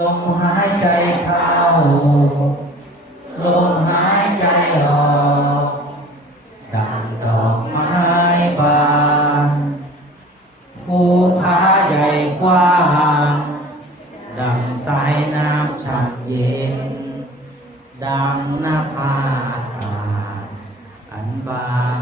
ลมหายใจเข้า ลมหายใจออกดังดอกไม้บานภูผาใหญ่กว้าง ดังสายน้ำช่ำเย็น ดังหน้าผาอากาศอันบาง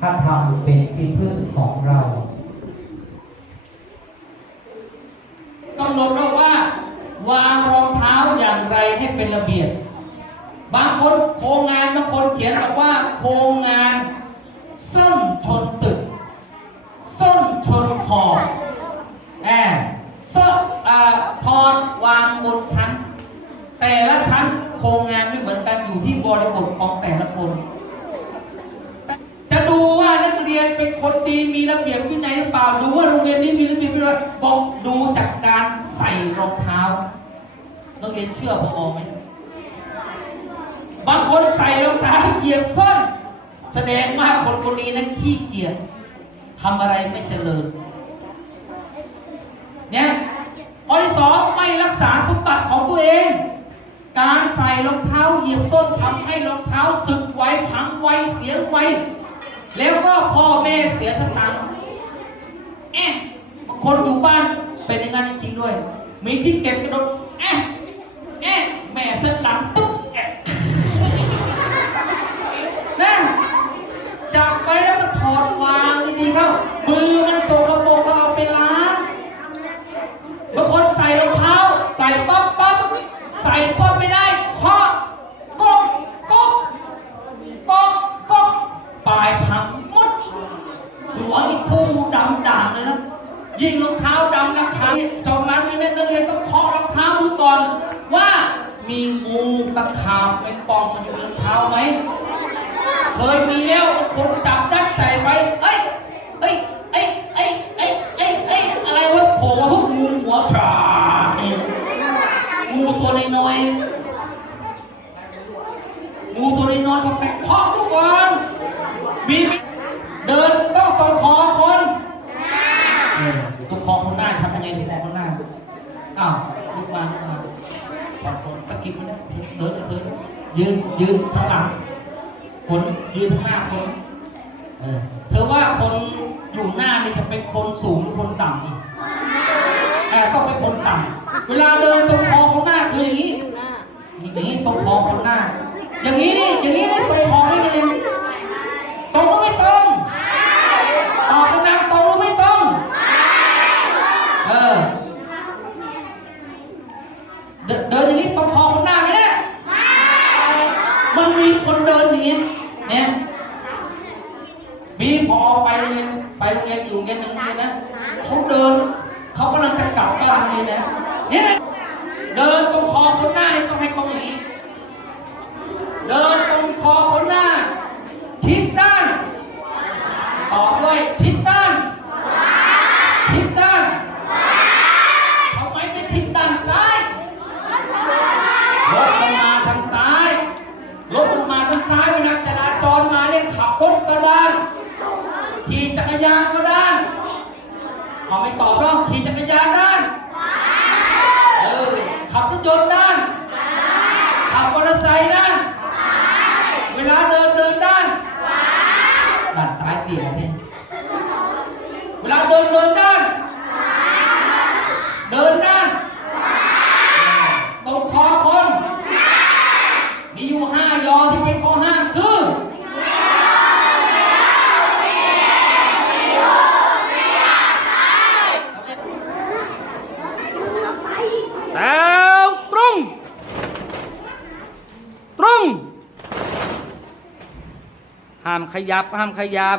พระธรรมเป็นที่พึ่งของเรากำหนดเอาว่าวางรองเท้าอย่างไรให้เป็นระเบียบบางคนโครงงานบางคนเขียนบอกว่าโครงงานส้นชนตึกส้นชนขอบแอบส้นทอดวางบนชั้น แต่ละชั้นโครงงานไม่เหมือนกันอยู่ที่บริบทของแต่ละคน เรียนเป็นคนดีมีระเบียบวินัยหรือเปล่าดูว่าโรงเรียนนี้มีระเบียบวินัยบอกดูจากการใส่รองเท้านักเรียนเชื่อพอไหมบางคนใส่รองเท้าเหยียบส้นแสดงว่าคนคนนี้นั้นขี้เกียจทำอะไรไม่เจริญเนี่ยข้อที่สองไม่รักษาสมบัติของตัวเอง การใส่รองเท้าเหยียบส้นทำให้รองเท้าสึกไวพังไวเสียไว แล้วก็พ่อแม่เสียสตังค์เอ๊ะบางคนอยู่บ้านเป็นอย่างนั้นจริงๆด้วย มีที่เก็บกระดกเอ๊ะเอ๊ะแม่เสียสลังปุ๊บเอ๊ะนะจับไปแล้วก็ถอดวางดีๆเข้า มือมันโสกปรกก็เอาไปล้างบางคนใส่รองเท้า ใส่ปั๊บปั๊บใส่ส้นไม่ได้เคาะก๊กก๊ก ก็ก็ปลายพังหมดหัวนี่พุ่งดำด่างเลยนะ ยิงรองเท้า ดำนะคะจอมนั้นนี่นักเรียนต้องเคาะรองเท้าดูก่อน ว่ามีงูตะขาบเป็นปองมันอยู่ในรองเท้าไหมเคยมีแล้วคนจับยัดใส่ไปเอ้ยเอ้ยเอ้ยเอ้ยเอ้ยเอ้ยเอ้ยอะไรวะโผล่มาพวกงูหัวฉาเนี่ยงูตัวน้อยงูตัวน้อยก็ไปเคาะทุกวันมีเดินต้องตรงคอคนเออตรงคอคนหน้าทำยังไงตรงคอคนหน้า อ้าวลุกมาลุกมาขอคนตะกิดมัน เดินเดินยืนยืนข้างหลังคนยืนข้างหน้าคนเออเธอว่าคนอยู่หน้านี่จะเป็นคนสูงหรือคนต่ำแอบต้องเป็นคนต่ำเวลาเดินตรงคอคนหน้าคืออย่างนี้อย่างนี้ตรงคอคนหน้า อย่างนี้นี่อย่างนี้นี่ตรงคอไม่ได้เลยตรงก็ไม่ตรงตอบกันดังตรงหรือไม่ตรงเออ เดินเดินอย่างนี้ตรงคอคนหน้าไหมเนี่ยมันมีคนเดินอย่างนี้เนี่ย มีพ อไปโรงเรียนไปโรงเรียนอยู่โรงเรียนหนึ่งโรงเรียนนะเขาเดินเขากำลังจะกลับบ้านเลยนะเนี่ยนะเดินตรงคอคนหน้านี่ต้องให้ตรงอย่างนี้เดินตรงคอคนหน้า ชิดด้านต่อด้วยชิดด้าน ชิดด้านทำไมไม่ชิดด้านซ้ายรถมันมาทางซ้ายรถมันมาทางซ้ายเวลาจราจรมาเนี่ยขับรถกระด้านขี่จักรยานก็ด้าน เอาไม่ตอบก็ขี่จักรยานได้เออขับรถยนต์ได้ขับมอเตอร์ไซค์ได้เวลาเดินเดินได้ด้านซ้ายเปลี่ยนเนี่ยเวลาเดินเดินได้เดินได้ตรงคอคน มีอยู่ห้ายอที่เป็นข้อห้ามคือ แถวตรง ตรง ห้ามขยับ ห้ามขยับ